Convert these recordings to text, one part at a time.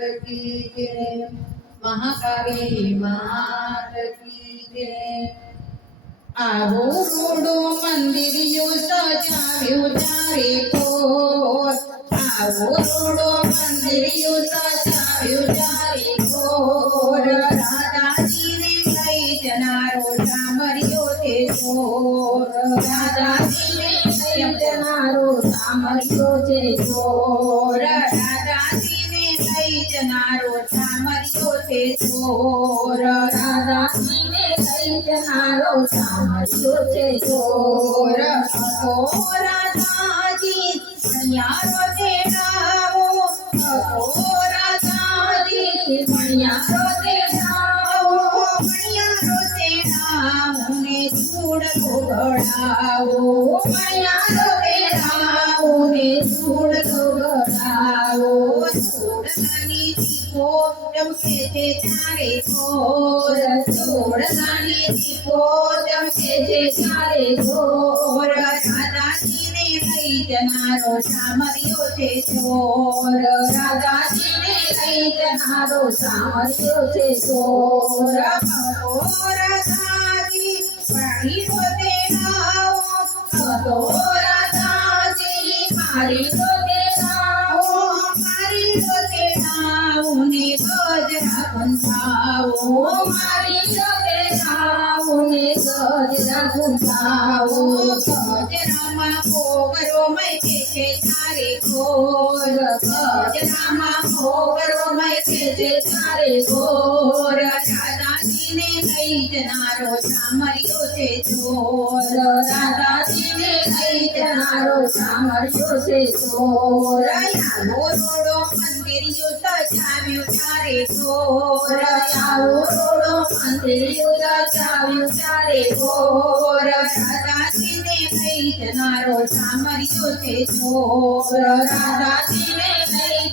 की जय महाकाली मात की जय આવો રોડો મંદિરિયું સજાવ્યું ચારે કોર આવો રોડો મંદિરિયું સજાવ્યું ચારે કોર રાધાજીને લઈ જનારો સામર્યો તે ચોર રાધાજીને લઈ જનારો સામર્યો છે ચોર રાધાજીને લઈ જનારો સામર્યો છે ચોર રાધાજીને લઈ જનારો સામર્યો છે ચોર હતો રાધાજી મણિયારો તેડાવો હતો રાધાજી મણિયારો તેડાવો મણિયારો તેડાવો ને ચૂડ ઘોડાવો મણિયારો તેડાવો ને છે જે તારે ઘોર સોળસાને કોટમ છે જે તારે ઘોર રાધાજીને લઈ જનારો સામર્યો છે ચોર. રાધાજીને લઈ જનારો સામર્યો છે ચોર. રાધાજી પ્રાણી પોતે આવો હતો ગજરામાં પોગરો મેકે છે તારે કોર રાધાજીને લઈ જનારો સામર્યો છે ચોર રાધાજીને લઈ જનારો સામર્યો છે ચોર આવો રોડો મંદિરિયું સજાવ્યું તારે ચોર આવો રોડો મંદિરિયું સજાવ્યું તારે ચોર રાધાજીને લઈ જનારો સામર્યો છે ચોર રાધાજીને લઈ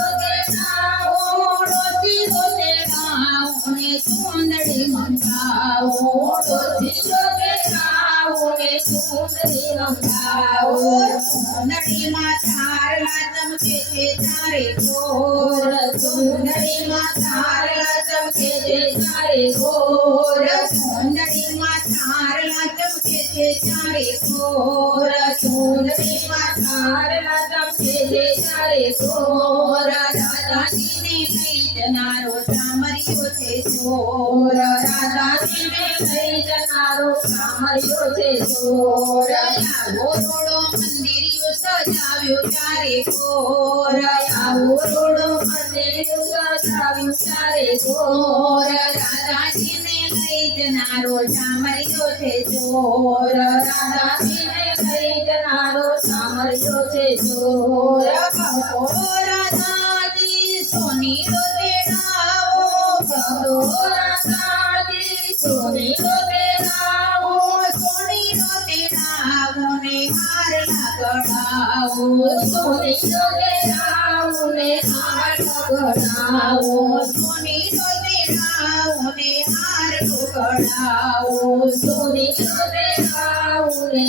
દેડાવો ને સુંદરી મંગાવો સુંદરીમાં તારલા ચમકે છે તારે ગોર સુંદરીમાં તારલા ચમકે છે તારે ગોર સુંદરીમાં તારલા ચમકે છે તારે ગોર સુંદરીમાં તારલા ચમકે છે તારે ગોર રાધાજીને લઈ જનારો સામર્યો છે ચોર રાધાજીને લઈ જનારો સામર્યો છે ચોર આવો રોડો મંદિરિયું સજાવ્યું ચારે કોર આવો રોડો મંદિરિયું સજાવ્યું ચારે કોર રાધાજીને લઈ જનારો સામર્યો છે ચોર રાધાજીને લઈ જનારો સામર્યો છે ચોર કહો રાધાજી સોની રો તેડાવો કહો બનાવો સોની સોનેરાઓ ને હાર પકડાવો સોની સોનેરાઓ ને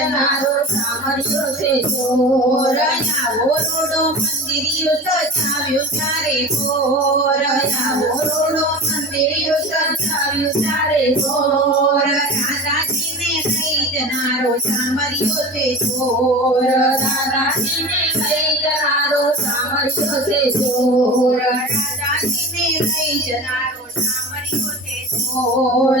લઈ જનારો સામર્યો છે ચોર આવો રોડો મંદિરિયો સજાવ્યો તારે કોર આવો રોડો મંદિરિયો સજાવ્યો તારે કોર રાધાજીને લઈ જનારો સામર્યો છે ચોર રાધાજીને લઈ જનારો સામર્યો છે ચોર રાધાજીને લઈ જનારો સામર્યો છે ચોર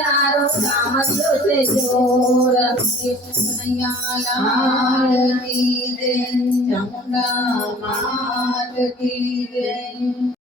તારો નામ જોજો રક્ષિયા લાલ કી દે ચામુંડા માત કી દે